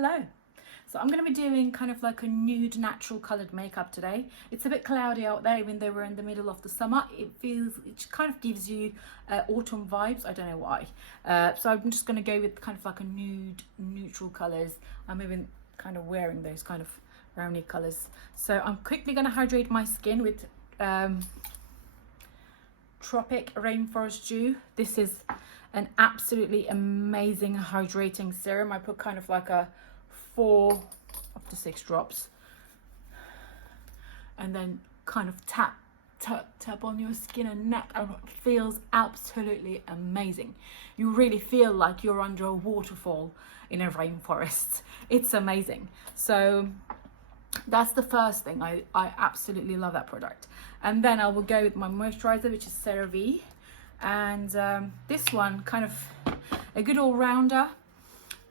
Hello. So I'm going to be doing kind of like a nude natural coloured makeup today. It's a bit cloudy out there even though we're in the middle of the summer. It kind of gives you autumn vibes. I don't know why. So I'm just going to go with kind of like a nude neutral colours. I'm even kind of wearing those kind of brownie colours. So I'm quickly going to hydrate my skin with Tropic Rainforest Dew. This is an absolutely amazing hydrating serum. I put kind of like a 4 up to 6 drops and then kind of tap on your skin and neck, and it feels absolutely amazing. You really feel like you're under a waterfall in a rainforest. It's amazing. So that's the first thing. I absolutely love that product. And then I will go with my moisturizer, which is CeraVe, and this one kind of a good all-rounder,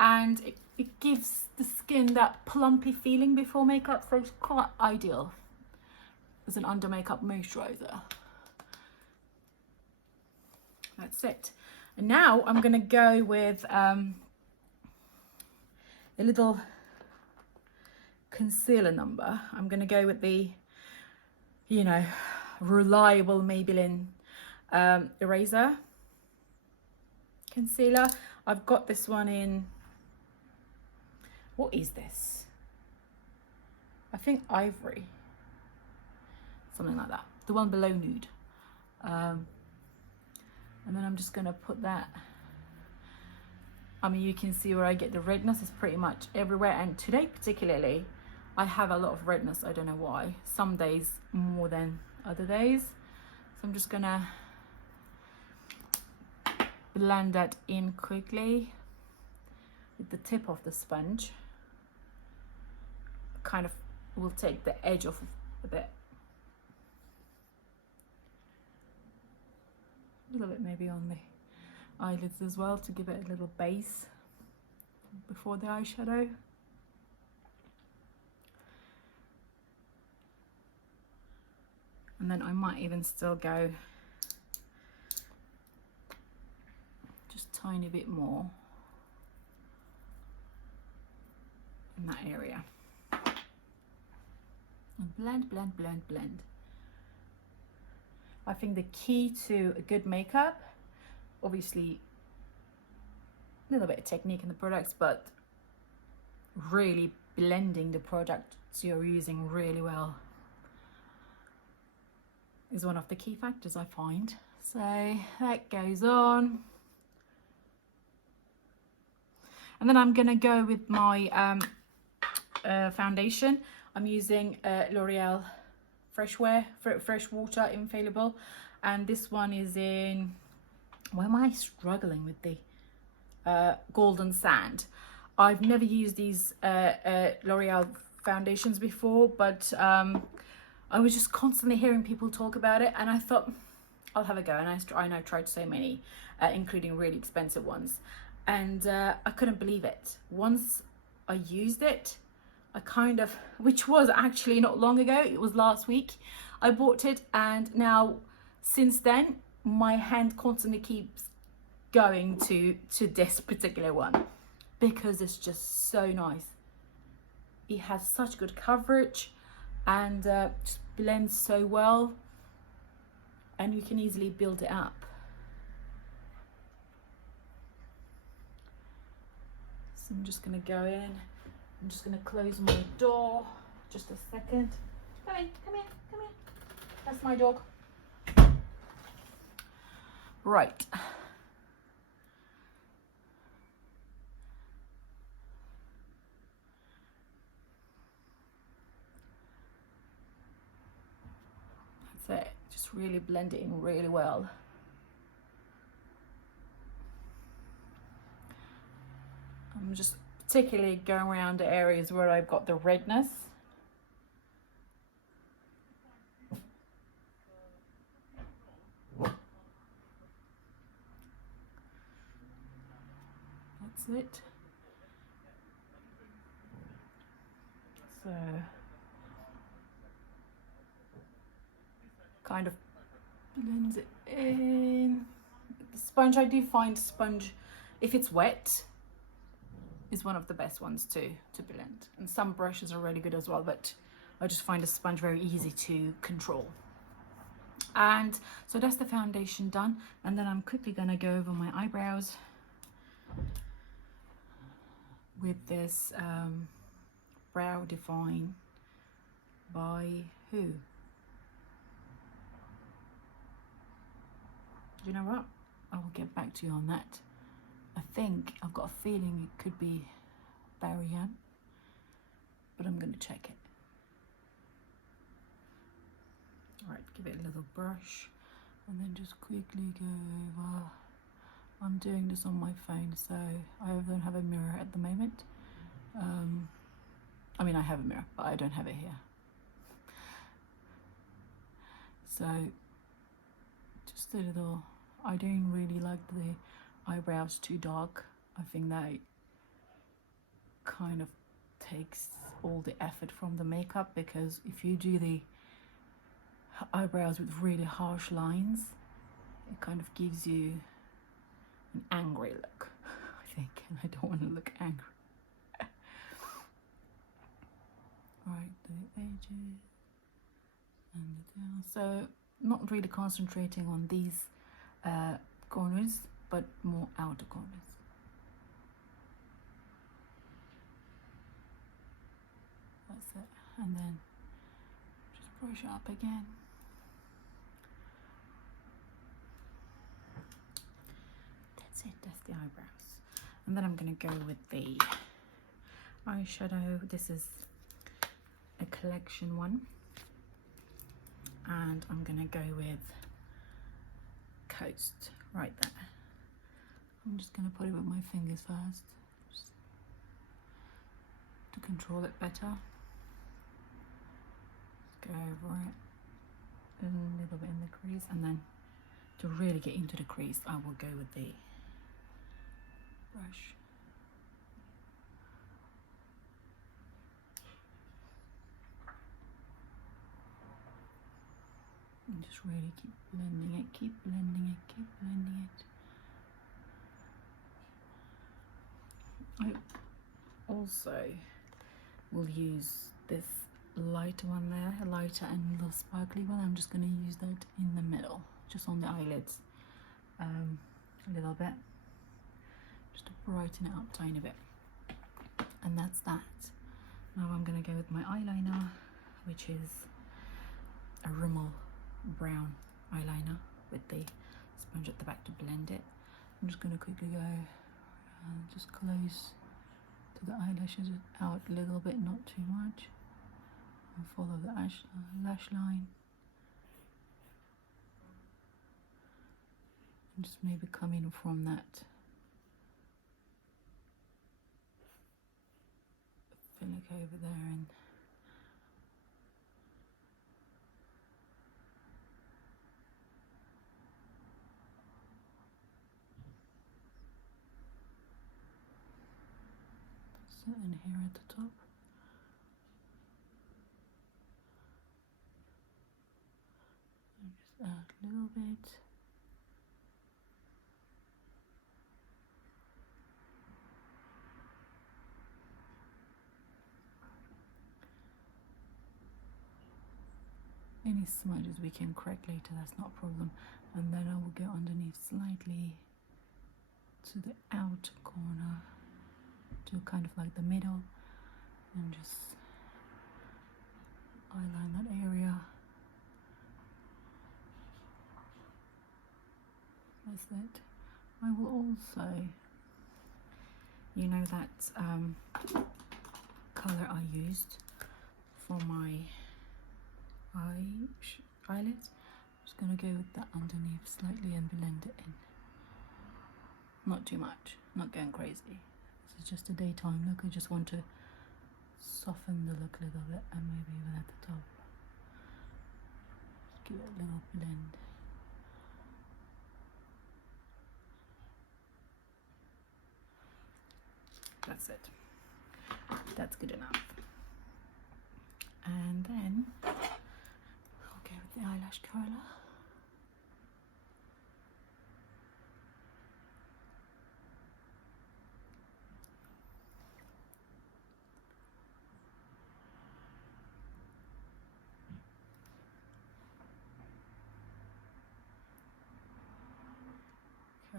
and it gives the skin that plumpy feeling before makeup, so it's quite ideal as an under makeup moisturizer. That's it. And now I'm gonna go with a little concealer number. I'm gonna go with the, you know, reliable Maybelline eraser concealer. I've got this one in, what is this? I think ivory, something like that, the one below nude. And then I'm just gonna put that, I mean, you can see where I get the redness is pretty much everywhere, and today particularly I have a lot of redness. I don't know why, some days more than other days. So I'm just gonna blend that in quickly with the tip of the sponge. Kind of will take the edge off a bit. A little bit maybe on the eyelids as well to give it a little base before the eyeshadow. And then I might even still go just a tiny bit more in that area. And blend, blend, blend, blend. I think the key to a good makeup, obviously a little bit of technique in the products, but really blending the products you're using really well is one of the key factors, I find. So that goes on. And then I'm gonna go with my foundation. I'm using L'Oreal Fresh Water Infallible, and this one is in, why am I struggling with the Golden Sand. I've never used these L'Oreal foundations before, but I was just constantly hearing people talk about it, and I thought I'll have a go. And I tried so many, including really expensive ones, and I couldn't believe it. Once I used it, I kind of, which was actually not long ago, it was last week, I bought it, and now since then my hand constantly keeps going to this particular one because it's just so nice. It has such good coverage and just blends so well, and you can easily build it up. So I'm just gonna go in. I'm just gonna close my door. Just a second. Come in, come here, come here. That's my dog. Right. That's it. Just really blend it in really well. I'm just particularly going around the areas where I've got the redness. That's it. So kind of blends it in. The sponge, I do find sponge, if it's wet, is one of the best ones to blend. And some brushes are really good as well, but I just find a sponge very easy to control. And so that's the foundation done, and then I'm quickly gonna go over my eyebrows with this Brow Define by who? You know what? I will get back to you on that. I think I've got a feeling it could be Barry Ann, but I'm gonna check it. All right, give it a little brush and then just quickly go over. I'm doing this on my phone, so I don't have a mirror at the moment. I mean, I have a mirror, but I don't have it here. So just a little, I don't really like the eyebrows too dark. I think that kind of takes all the effort from the makeup, because if you do the eyebrows with really harsh lines, it kind of gives you an angry look, I think, and I don't want to look angry. Right, the edges and the down. So not really concentrating on these corners, but more outer corners. That's it, and then just brush it up again. That's it, that's the eyebrows. And then I'm gonna go with the eyeshadow. This is a collection one, and I'm gonna go with Coast right there. I'm just gonna put it with my fingers first, just to control it better. Just go over it a little bit in the crease, and then to really get into the crease, I will go with the brush. And just really keep blending it, keep blending it, keep blending it. I also will use this lighter one there, a lighter and a little sparkly one. I'm just going to use that in the middle, just on the eyelids, a little bit, just to brighten it up a tiny bit. And that's that. Now I'm going to go with my eyeliner, which is a Rimmel brown eyeliner with the sponge at the back to blend it. I'm just going to quickly go just close to the eyelashes out a little bit, not too much, and follow the lash line, and just maybe come in from that finick over there, and and here at the top. And just add a little bit. Any smudges we can correct later, that's not a problem. And then I will go underneath slightly to the outer corner, to kind of like the middle, and just eyeline that area. That's it. I will also, you know, that colour I used for my eyelids. I'm just going to go with that underneath slightly and blend it in. Not too much, not going crazy. This is just a daytime look. I just want to soften the look a little bit, and maybe even at the top. Just give it a little blend. That's it. That's good enough. And then I'll go with the eyelash curler.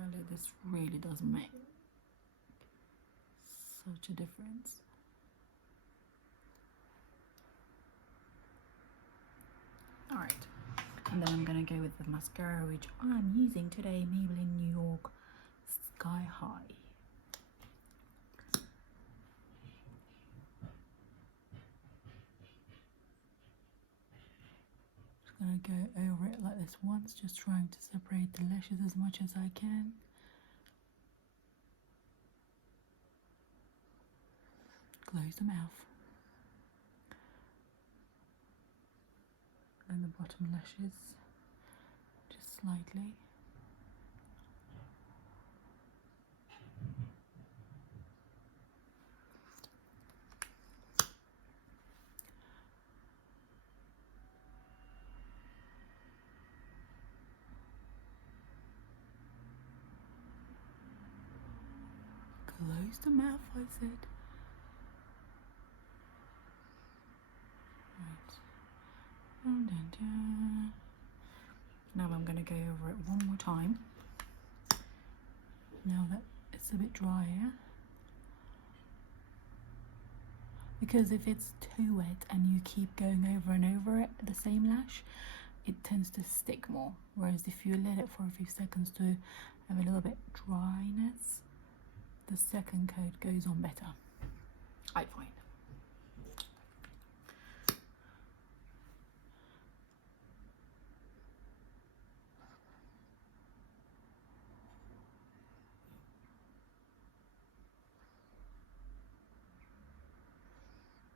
Charlotte, this really does make such a difference. Alright, and then I'm going to go with the mascara, which I'm using today, Maybelline New York Sky High. Just going to go over it like this once, just trying to separate the lashes as much as I can. Close the mouth. And the bottom lashes, just slightly. Close the mouth, I said. Right. Dun, dun, dun. Now I'm going to go over it one more time. Now that it's a bit drier. Because if it's too wet and you keep going over and over it, the same lash, it tends to stick more. Whereas if you let it for a few seconds to have a little bit dryness, the second coat goes on better, I find.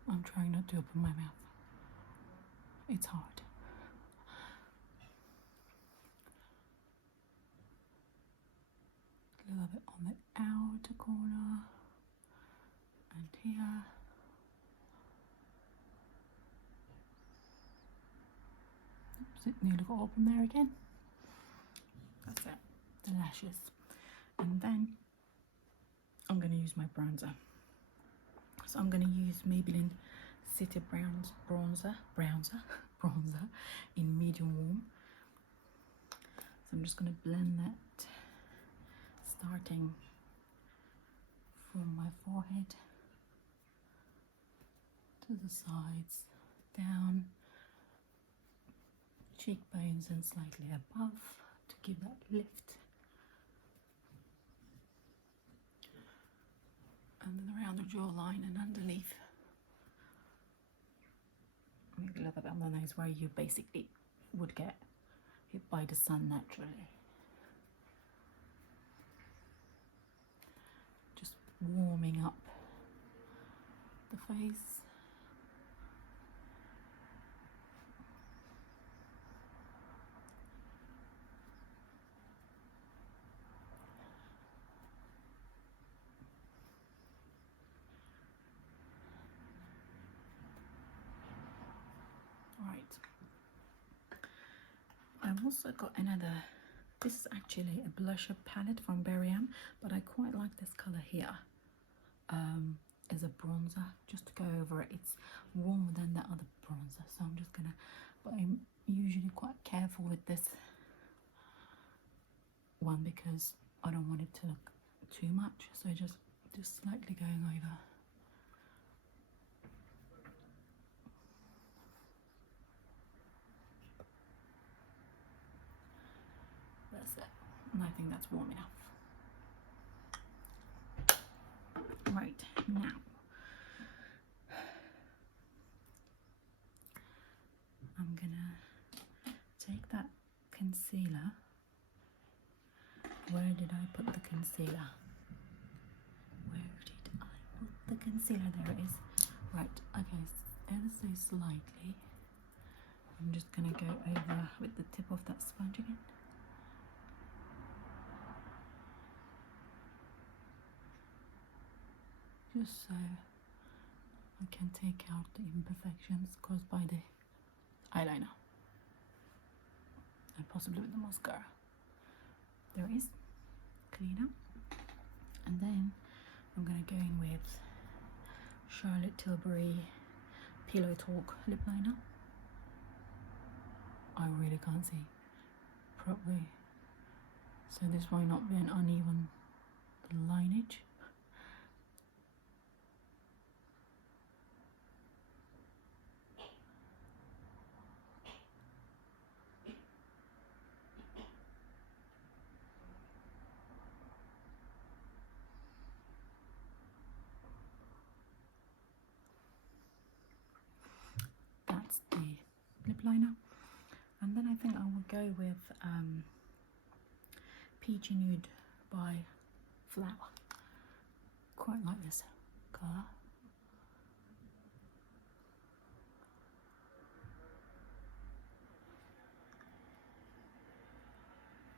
I'm trying not to open my mouth. It's hard. A little bit on the outer corner and here. Oops, it nearly got open there again. That's it, the lashes. And then I'm going to use my bronzer. So I'm going to use Maybelline City bronzer in medium warm. So I'm just going to blend that, starting from my forehead to the sides, down, cheekbones and slightly above to give that lift. And then around the jawline and underneath. Maybe a little bit on the nose where you basically would get hit by the sun naturally. Just warming up the face. Right. I've also got another, this is actually a blusher palette from Berry-M, but I quite like this color here as a bronzer, just to go over it. It's warmer than the other bronzer, so I'm just gonna, but I'm usually quite careful with this one because I don't want it to look too much, so just slightly going over. That's it, and I think that's warm enough. Right, now I'm gonna take that concealer. Where did I put the concealer? Where did I put the concealer? There it is. Right, okay, ever so slightly. I'm just gonna go over with the tip of that sponge again. Just so I can take out the imperfections caused by the eyeliner and possibly with the mascara. There it is, clean up. And then I'm going to go in with Charlotte Tilbury Pillow Talk lip liner. I really can't see properly so this might not be an uneven lineage. That's the lip liner, and then I think I will go with Peachy Nude by Flower. Quite like this colour.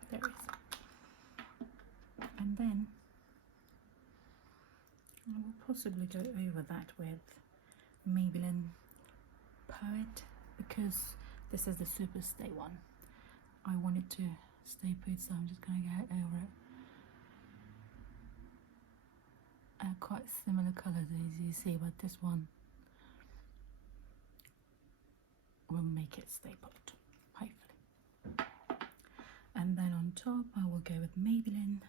There it is. And then I will possibly go over that with Maybelline Poet, because this is the Super Stay one. I want it to stay put, so I'm just going to go over it. Quite similar colours as you see, but this one will make it stay put, hopefully. And then on top I will go with Maybelline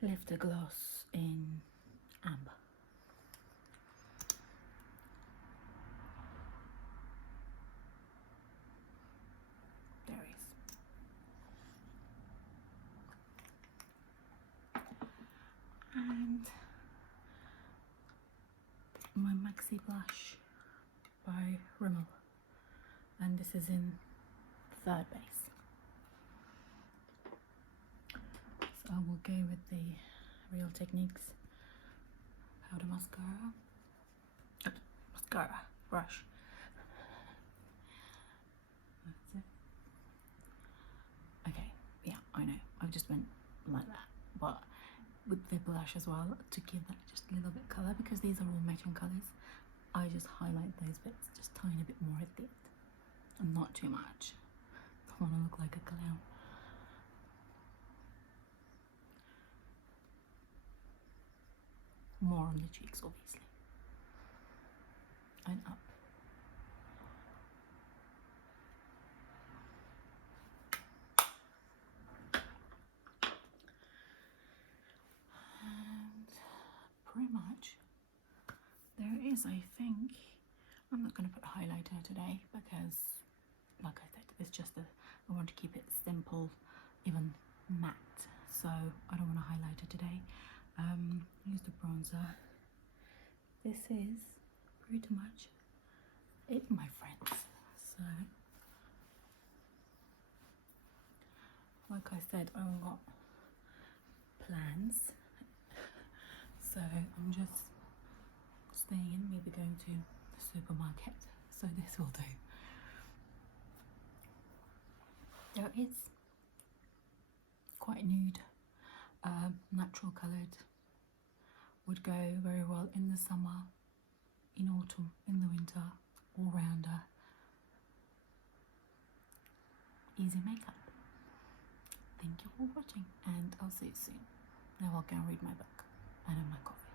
Lifter Gloss in Amber. There it is. And my Maxi Blush by Rimmel, and this is in Third Base. So I will go with the Real Techniques powder mascara, mascara brush. That's it. Okay, yeah, I know, I've just went like that, but with the blush as well, to give that just a little bit colour, because these are all matching colours, I just highlight those bits just tiny bit more at the end, and not too much. I want to look like a clown. More on the cheeks, obviously, and up. And pretty much there is, I think, I'm not going to put highlighter today because, like I said, it's just I want to keep it simple, even matte, so I don't want a highlighter today. Use the bronzer. This is pretty much it, my friends. So, like I said, I've got plans, so I'm just staying in, maybe going to the supermarket, so this will do. There is quite nude, natural coloured, would go very well in the summer, in autumn, in the winter, all rounder, easy makeup. Thank you for watching, and I'll see you soon. Now I'll go and read my book and have my coffee.